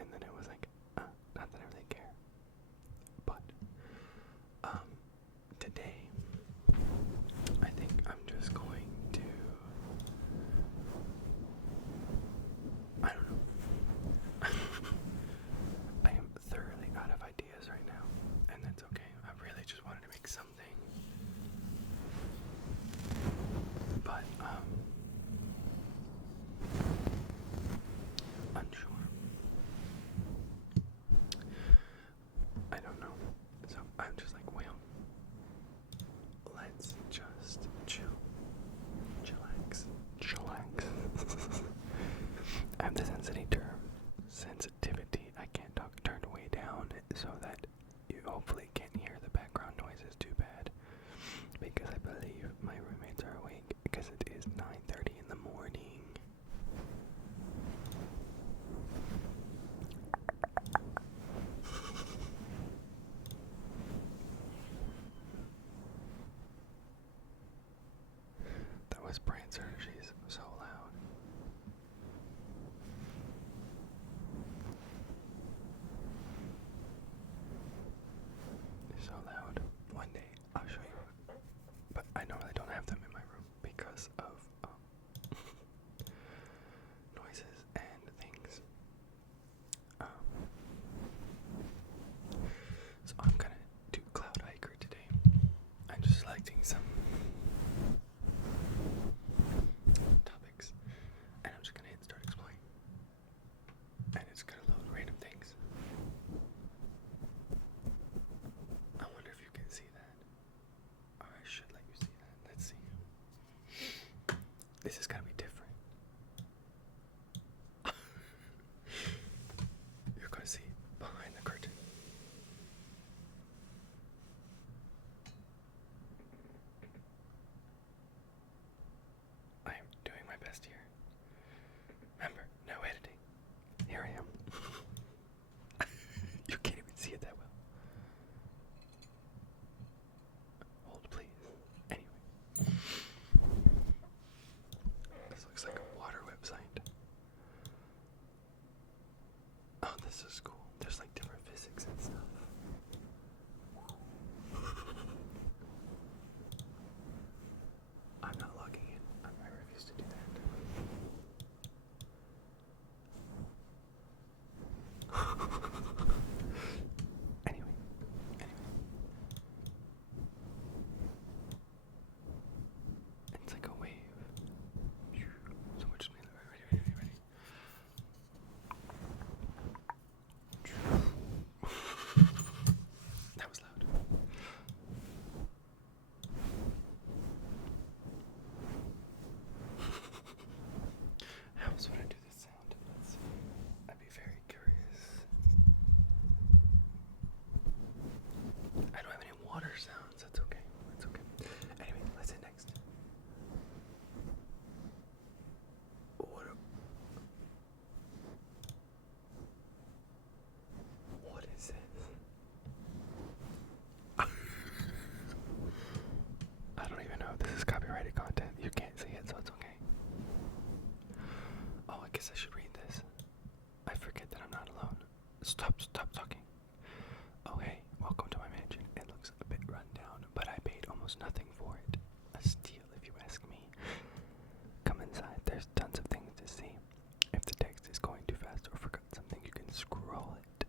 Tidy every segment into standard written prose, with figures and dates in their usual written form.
and then it was like, not that I really care. But, today, I think I'm just going to, I don't know. I am thoroughly out of ideas right now, and that's okay. I really just wanted to make something. But, unsure. I don't know. So I'm just like, well, let's just chillax. I have the sensitivity. I can't talk turned way down so that you hopefully can't hear the background noises too bad. Because I believe my roommates are awake because it is 9:30 in the morning. That was Prancer. She's so loud. They're so loud. One day I'll show you. But I normally don't have them in my room because of noises and things. So I'm gonna do Cloud Hiker today. I'm just selecting some topics, and I'm just gonna hit start exploring, and it's gonna load random things. I wonder if you can see that, or I should let you see that. Let's see. This is gonna be different. You're gonna see behind the curtain. I am doing my best here. Remember, no editing. Here I am. You can't even see it that well. Hold, please. Anyway. This looks like a water website. Oh, this is cool. There's like different physics and stuff. I'm not logging in. I refuse to do that. Anyway. It's like a wave. So we're just ready. That was loud. How else would I do this sound? Let's see. I'd be very curious. I don't have any water sounds. That's okay. Anyway, let's hit next. What is this? I don't even know if this is copyrighted content. You can't see it, so it's okay. Oh, I guess I should read this. I forget that I'm not alone. Stop talking. Oh, hey, welcome to my mansion. It looks a bit run down, but I paid almost nothing for it. A steal, if you ask me. Come inside, there's tons of things to see. If the text is going too fast or forgot something, you can scroll it.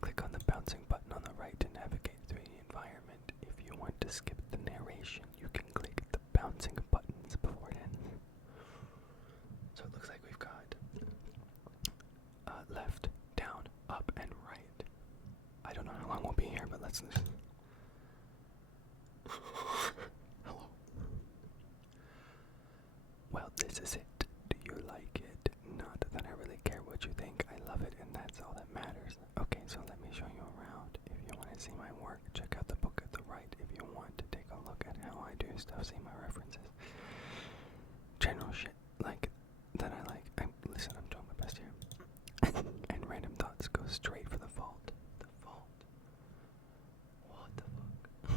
Click on the bouncing button on the right to navigate through the environment. If you want to skip the narration, you can click the bouncing buttons before it ends. So it looks like we've got left, down, up, and right. I don't know how long we'll be here, but let's listen. Hello. Well, this is it. Do you like it? Not that I really care what you think. I love it, and that's all that matters. Okay, so let me show you around. If you want to see my work, check out the book at the right. If you want to take a look at how I do stuff, see my references. General shit like that I like. Listen, I'm doing my best here. And random thoughts go straight for the vault. The vault. What the fuck?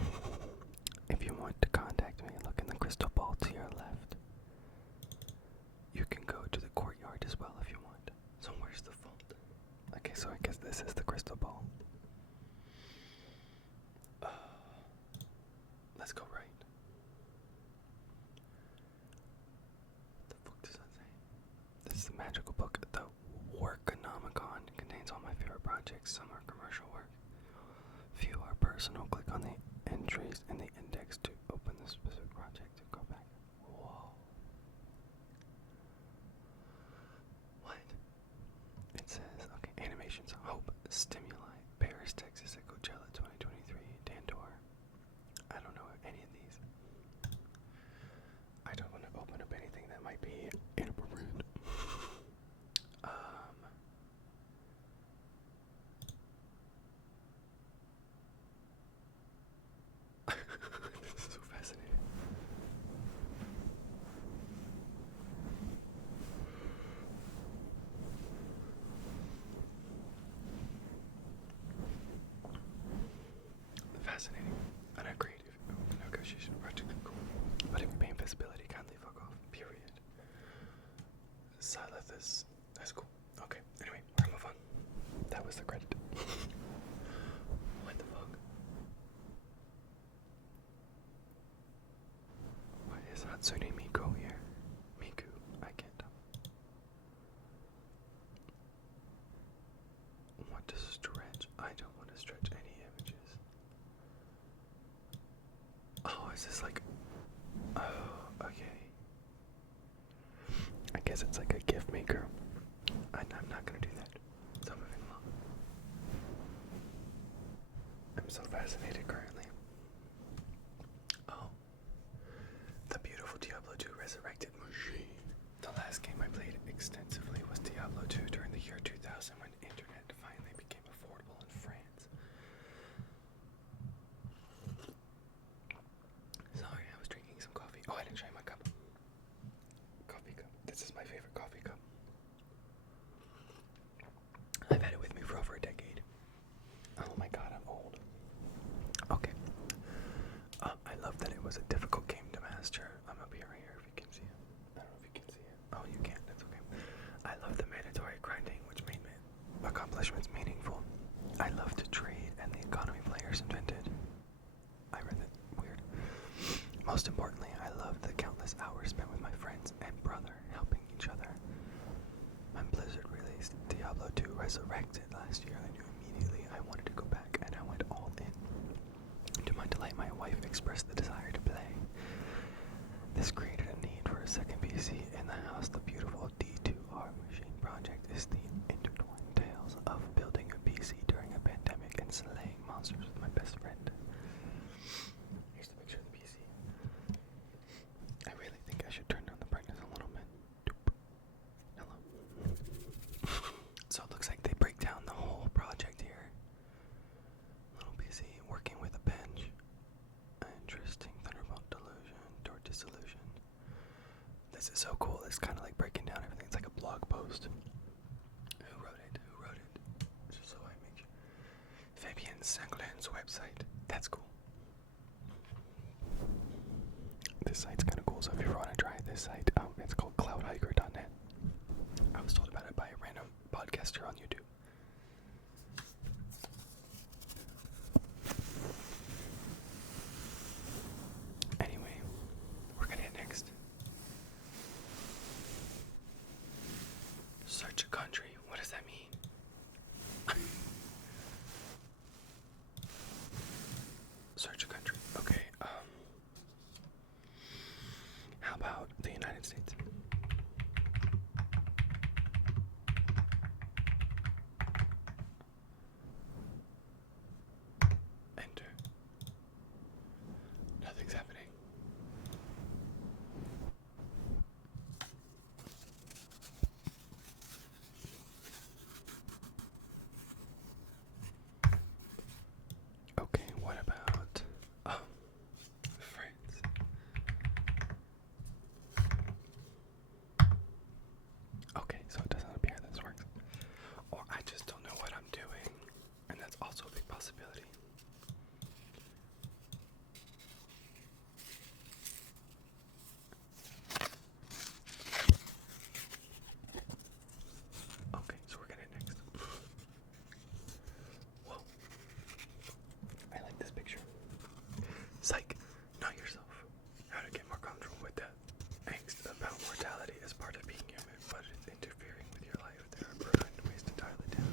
If you want to contact me, look in the crystal ball to your left. You can go to the courtyard as well if you want. So where's the vault? Okay, so this is the crystal ball. Let's go right. What the fuck does that say? This is a magical book. The Workonomicon contains all my favorite projects. Some are commercial work. Few are personal. Click on the entries in the index to open the specific project and go back. Whoa. What? It says, okay, animations, Hope, Stimuli, Paris, Texas at Coachella 2023, Dandor. I don't know any of these. I don't want to open up anything that might be inappropriate. This is so fascinating. Fascinating and a creative negotiation project. Cool. But if you pay visibility, kindly fuck off. Period. Silithus. That's cool. Okay, anyway, we're gonna move on. That was the credit. What the fuck? Why is Hatsune Miku here? Miku, I can't tell. What to stretch? I don't want to stretch any images. Oh, is this like... Oh, okay. I guess it's like a gift maker. I'm not gonna do that. So moving along. I'm so fascinated currently. Oh. The beautiful Diablo 2 Resurrected Machine. The last game I played extensively was Diablo 2 during the year 2000 when internet finally became affordable in France. Sorry, I was drinking some coffee. Oh, I didn't show you my cup. Coffee cup. This is my favorite coffee cup. I've had it with me for over a decade. Oh my god, I'm old. Okay. I love that it was a difficult game to master. I'm up here right here if you can see it. I don't know if you can see it. Oh, you can't. That's okay. I love the mandatory grinding, which made my accomplishments meaningful. I love to trade and the economy players invented. I read that weird. Most importantly, I love the countless hours spent with my friends and brother helping each other. When Blizzard released Diablo 2 Resurrected last year, I knew immediately I wanted to go back, and I went all in. To my delight, my wife expressed the desire to play. This created a need for a second PC in the house. The beautiful D2R machine project is the intertwined tales of building a PC during a pandemic and slaying monsters with my best friend. Here's the picture of the PC. I really think I should turn down the brightness a little bit. Doop. Hello. So it looks like they break down the whole project here. Little PC working with a bench. Interesting Thunderbolt delusion or dissolution. This is so cool. It's kind of like breaking down everything. It's like a blog post. Who wrote it? Who wrote it? Just so I make sure. Fabien Sanglin's website. That's cool. This site's kind of cool, so if you ever want to try this site, it's called cloudhiker.net. I was told about it by a random podcaster on YouTube. Anyway, we're gonna hit next. Search a country. What does that mean? Search a country. Okay, how about the United States? Enter. Nothing's happening. Psych. Know yourself. How to get more comfortable with that. Angst about mortality is part of being human, but it's interfering with your life. There are proven ways to dial it down.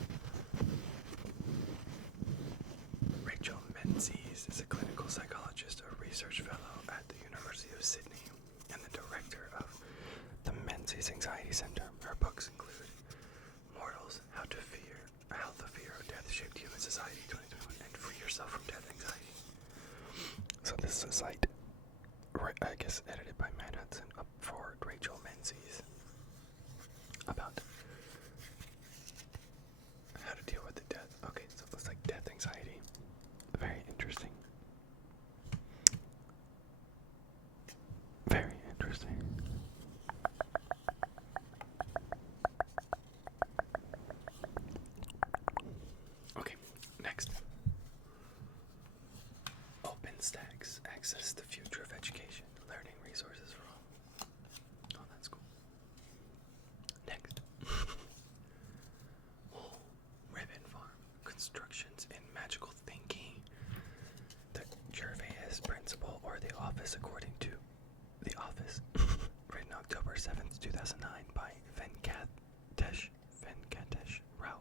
Rachel Menzies is a clinical psychologist, a research fellow at the University of Sydney, and the director of the Menzies Anxiety Center. Her books include Mortals, How the Fear of Death Shaped Human Society 2021, and Free Yourself from Death Anxiety. So this is a site, I guess, edited by Matt Hudson, up for Rachel Menzies, about how to deal with the death. Okay, so it's like death anxiety. Very interesting. Very interesting. Okay, next. OpenStax, access the future of education, learning resources for all. Oh, that's cool. Next. Ribbon Farm, constructions in magical thinking. The Gervais Principle, or The Office, according to The Office, written October 7th, 2009 by Venkatesh Rao.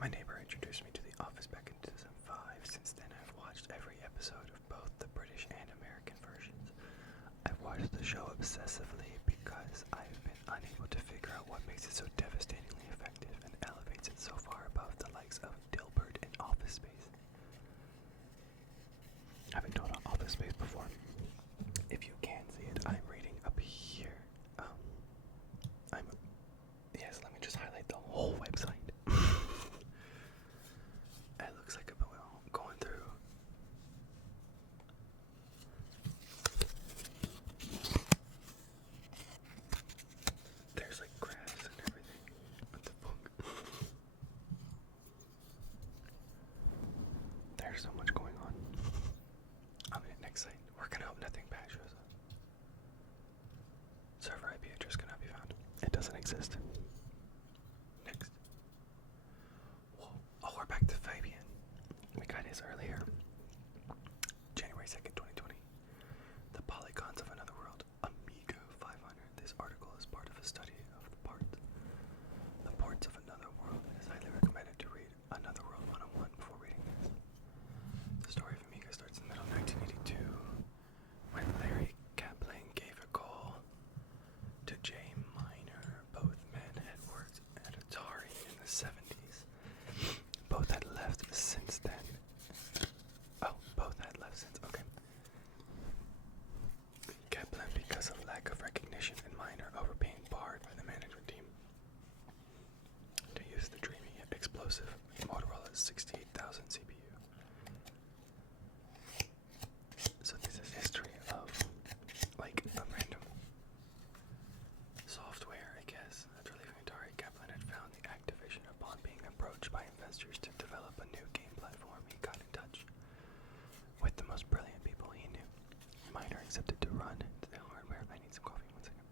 My neighbor introduced me to The Office back in 2005. Since then, I've watched every episode of both the British and American versions. I've watched the show obsessively because I've been unable to figure out what makes it so devastatingly effective and elevates it so far above the likes of Dilbert and Office Space. I haven't told Office Space before. If you can see it, I'm reading up here. Yes, let me just highlight the whole website. It looks like going through. There's like graphs and everything. What the fuck? There's so much going on. Next site. We're gonna hope nothing bad shows up. Server IP address cannot be found. It doesn't exist. Next. Whoa. Oh, we're back to Fabian. We got his earlier. January 2nd, 2020. The Polygons of Another World. Amiga 500. This article is part of a study of the ports of Another World. It is highly recommended to read Another World 101 before reading this. The story of Amiga starts in the middle of 1982 when Larry Kaplan gave a call to Jay Miner. Both men had worked at Atari in the 70s. Both had left since then. Okay. Kaplan because of lack of recognition, and Miner over being barred by the management team to use the dreamy yet explosive Motorola 68,000 CPU. So this is history of, like, a random software, I guess. After leaving Atari, Kaplan had found the Activision. Upon being approached by investors to develop a new game platform, he got in touch with the most brilliant people he knew. Miner accepted to run the hardware. I need some coffee, 1 second.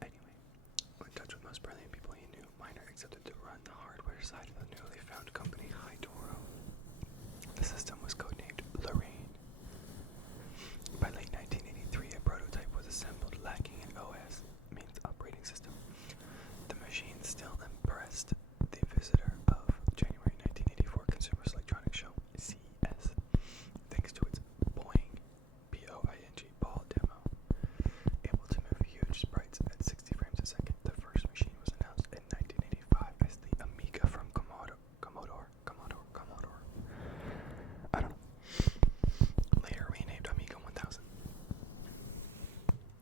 Anyway, in touch with most brilliant people he knew, Miner accepted to run the hardware side of the newly found company, Hydoro. The system was codenamed Lorraine. By late 1983, a prototype was assembled lacking an OS, means operating system. The machine still impressed the visitor of January 1984 Consumer Electronics Show, CES, thanks to its Boing, B-O-I-N-G, ball demo. Able to move huge sprites at 60 frames a second, the first machine was announced in 1985 as the Amiga from Commodore. I don't know. Later renamed Amiga 1000.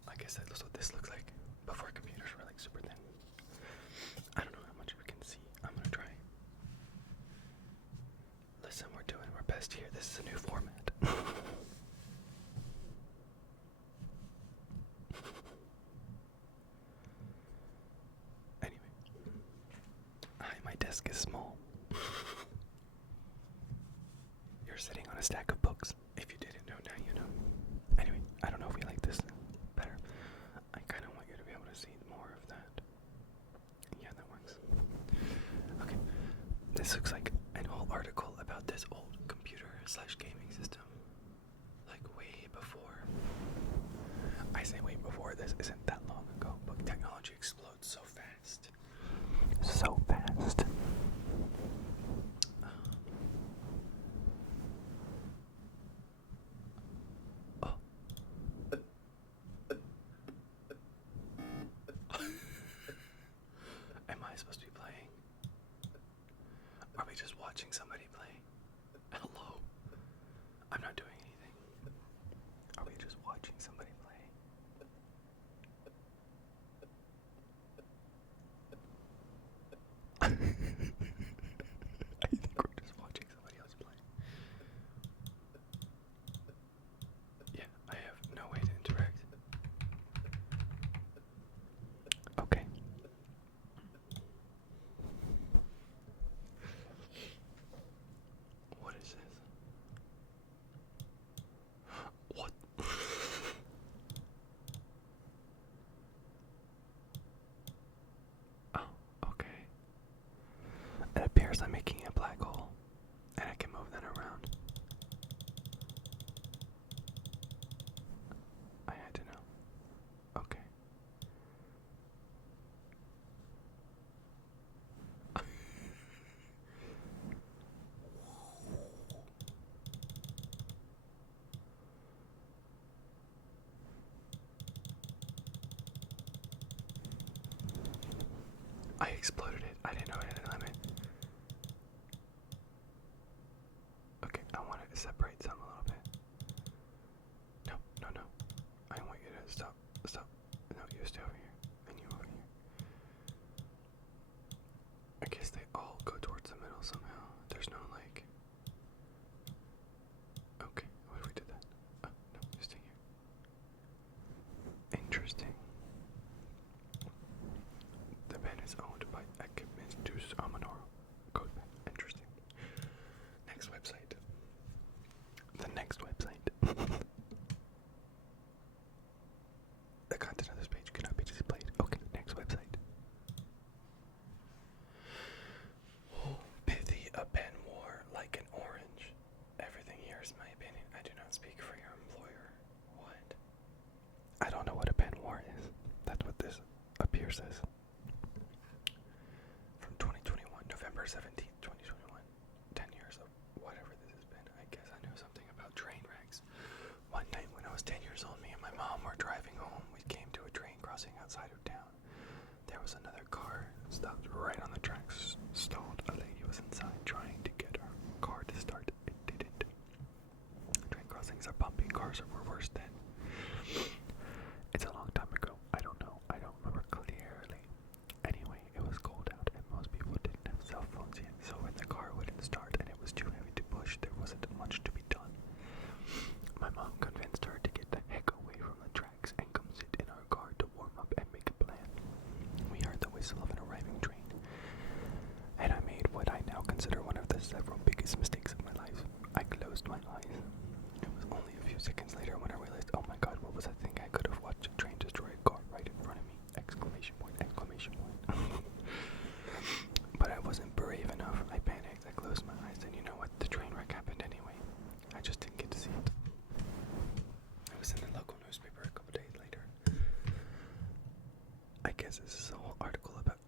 I guess that's what this looks like before computers were like super thin. I don't know how much we can see. I'm gonna try. Listen, we're doing our best here. This is a new format. Anyway. Hi, my desk is small. You're sitting on a stack of books. If you didn't know, now you know. Anyway, I don't know if we like this better. I kind of want you to be able to see more of that. Yeah, that works. Okay, This looks like an whole article about this old computer/gaming system. Like way before. I say way before, this isn't that long ago, but technology explodes so fast. So fast. Oh. Am I supposed to be playing? Are we just watching somebody play? Hello? I'm not doing anything. Are we just watching somebody play? I think we're just watching somebody else play. Yeah, I have no way to interact. Okay. What is this? What? Oh, okay. It appears I'm making a black hole, and I can move that around. I had to know. Okay. I exploded it. I didn't know it had a limit. Okay, I want it to separate some a little bit. No, no, no. I want you to stop. Stop. No, you stay over here. And you over here. I guess they all go towards the middle somehow. There's no like. Okay, what if we did that? Oh, no, you stay here. Interesting. The pen is owned by Equipmentus Amanoro. Code pen. Interesting. Next website. The next website. The content of this page cannot be displayed. Okay, next website. Oh, pithy, a pen war like an orange. Everything here is my opinion. I do not speak for your employer. What? I don't know what a pen war is. That's what this appears as. From 2021, November 17th, 2021. 10 years of whatever this has been. I guess I knew something about train wrecks. One night when I was 10 years old, me and my mom were driving home. We came to a train crossing outside of town. There was another car stopped right on the tracks, stalled. A lady was inside trying to get her car to start. It didn't. Train crossings are bumpy. Cars were worse then. It's a long time ago. I don't know. I don't remember clearly. Anyway, it was cold out and most people didn't have cell phones yet, so when the car wouldn't start and it was too heavy to push, there wasn't much to be done. My mom convinced her to get the heck away from the tracks and come sit in our car to warm up and make a plan. We heard the whistle of an arriving train, and I made what I now consider one of the several biggest mistakes of my life. I closed my eyes. It was only a few seconds later when I realized, oh my god, what was I thinking? I could have watched a train destroy a car right in front of me! Exclamation point, exclamation point. But I wasn't brave enough. I panicked, I closed my eyes, and you know what? The train wreck happened anyway. I just didn't get to see it. It was in the local newspaper a couple days later. I guess this is a whole article about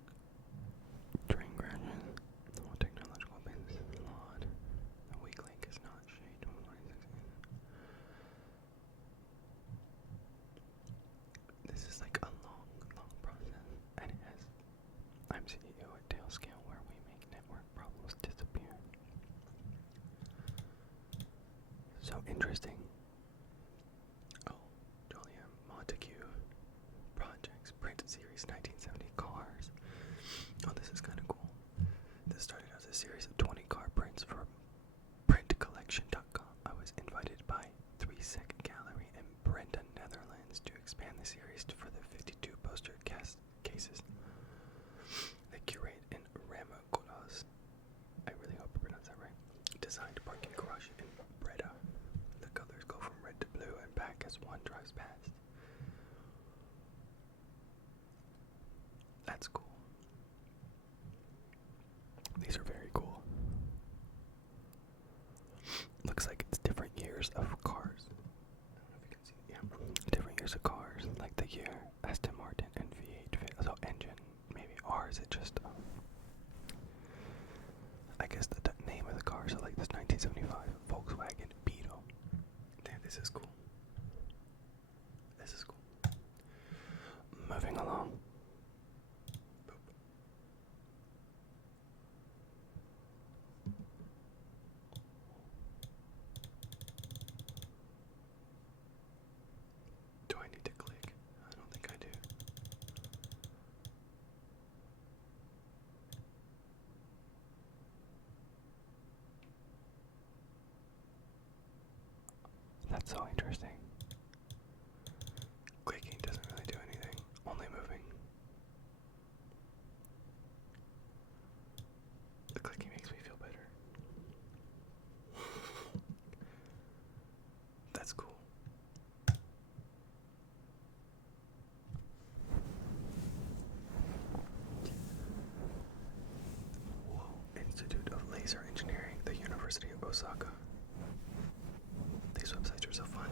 train crashes. The whole technological basis is flawed. The weak link is not shade 2016. This is like a long, long process, and it has. I'm CEO at Tailscale, where we make network problems disappear. So interesting. Oh, Julia Montague Projects Print Series 1970 Cars. Oh, this is kind of cool. This started as a series of 20 car prints for printcollection.com. I was invited by 3 Sec Gallery in Breda, Netherlands to expand the series for the 52 poster cases. They curate in Ramakolas. I really hope I pronounced that right. Designed parking garage in Breda. The colors go from red to blue and back as one drives past. That's cool. These are very cool. guess the name of the car. So like this 1975 Volkswagen Beetle. Damn, this is cool. This is cool. Moving along. Boop. Do I need to click? I don't think I do. That's so interesting. Clicking doesn't really do anything, only moving. The clicking makes me feel better. That's cool. Whoa. Institute of Laser Engineering, the University of Osaka. These websites are so fun.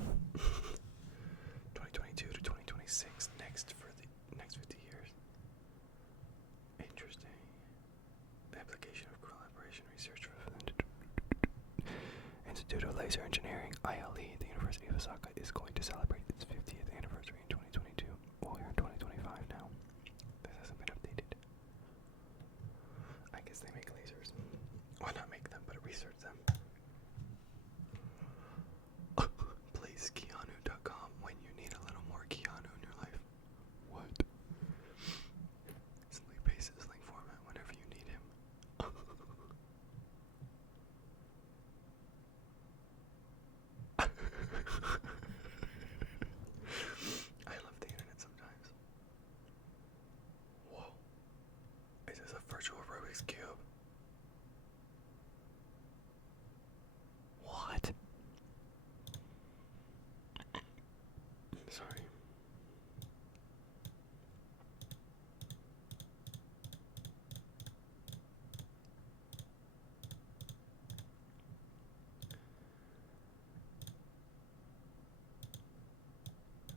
2022 to 2026, next for the next 50 years. Interesting. Application of collaboration research for Institute of Laser Engineering, ILE, the University of Osaka, is going to celebrate its 50th anniversary in 2022. Well, we're in 2025 now. This hasn't been updated. I guess they make lasers. Well, not make them, but research them. Please, Keanu.com, when you need a little more Keanu in your life. What? Link basis, link format, whenever you need him. I love the internet sometimes. Whoa. Is this a virtual Rubik's Cube? What? Sorry.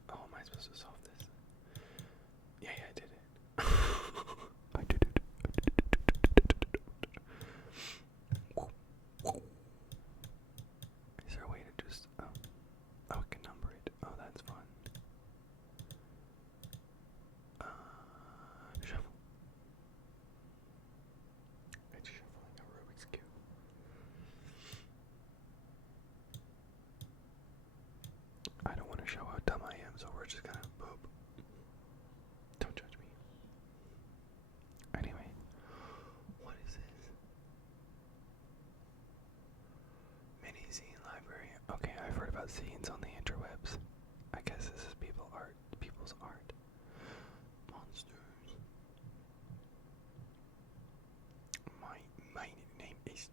Oh, am I supposed to solve this? Yeah, I did it. I did it. Is there a way to just, oh, I can number it. Oh, that's fun. Shuffle. It's shuffling a Rubik's Cube. I don't want to show how dumb I am, so we're just gonna boop. Don't judge me. Anyway, what is this? Mini zine library. Okay, I've heard about zines on the interwebs. I guess this is people's art. Monsters. My name is.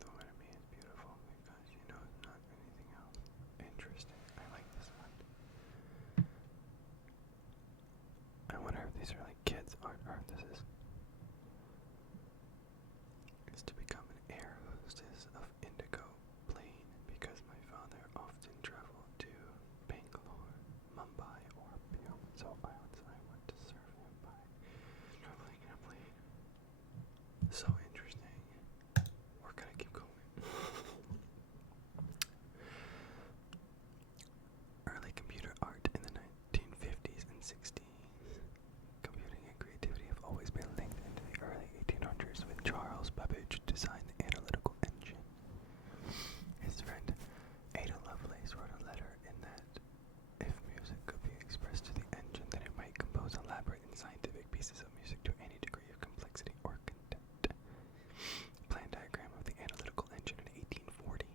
The one of me is beautiful because you know not anything else. Interesting. I like this one. I wonder if these are like kids' art. This is to become an air hostess of Indigo plane because my father often traveled to Bangalore, Mumbai, or beyond. So I want to serve him by traveling in a plane. So interesting. We're gonna keep going. Early computer art in the 1950s and 60s. Computing and creativity have always been linked into the early 1800s when Charles Babbage designed the analytical engine. His friend Ada Lovelace wrote a letter in that if music could be expressed to the engine, then it might compose elaborate and scientific pieces of music to any degree of complexity or content. Plan diagram of the analytical engine in 1840.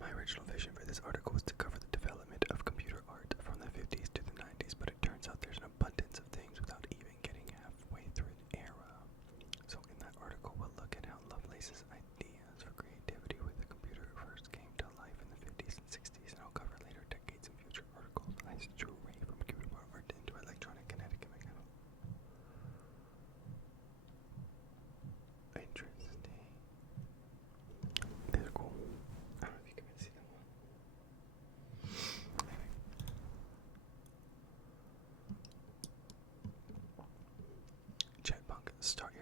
My original vision for this article was to cover the development of computer art from the 50s to the 90s, but it turns out there's an abundance of things without even getting halfway through an era. So in that article, we'll look at how Lovelace's ideas for creativity with the computer first came to life in the 50s and 60s, and I'll cover later decades in future articles. I drew Ray from computer art into electronic, kinetic, and mechanical. Interesting. These are cool. I don't know if you can see them well. Anyway, start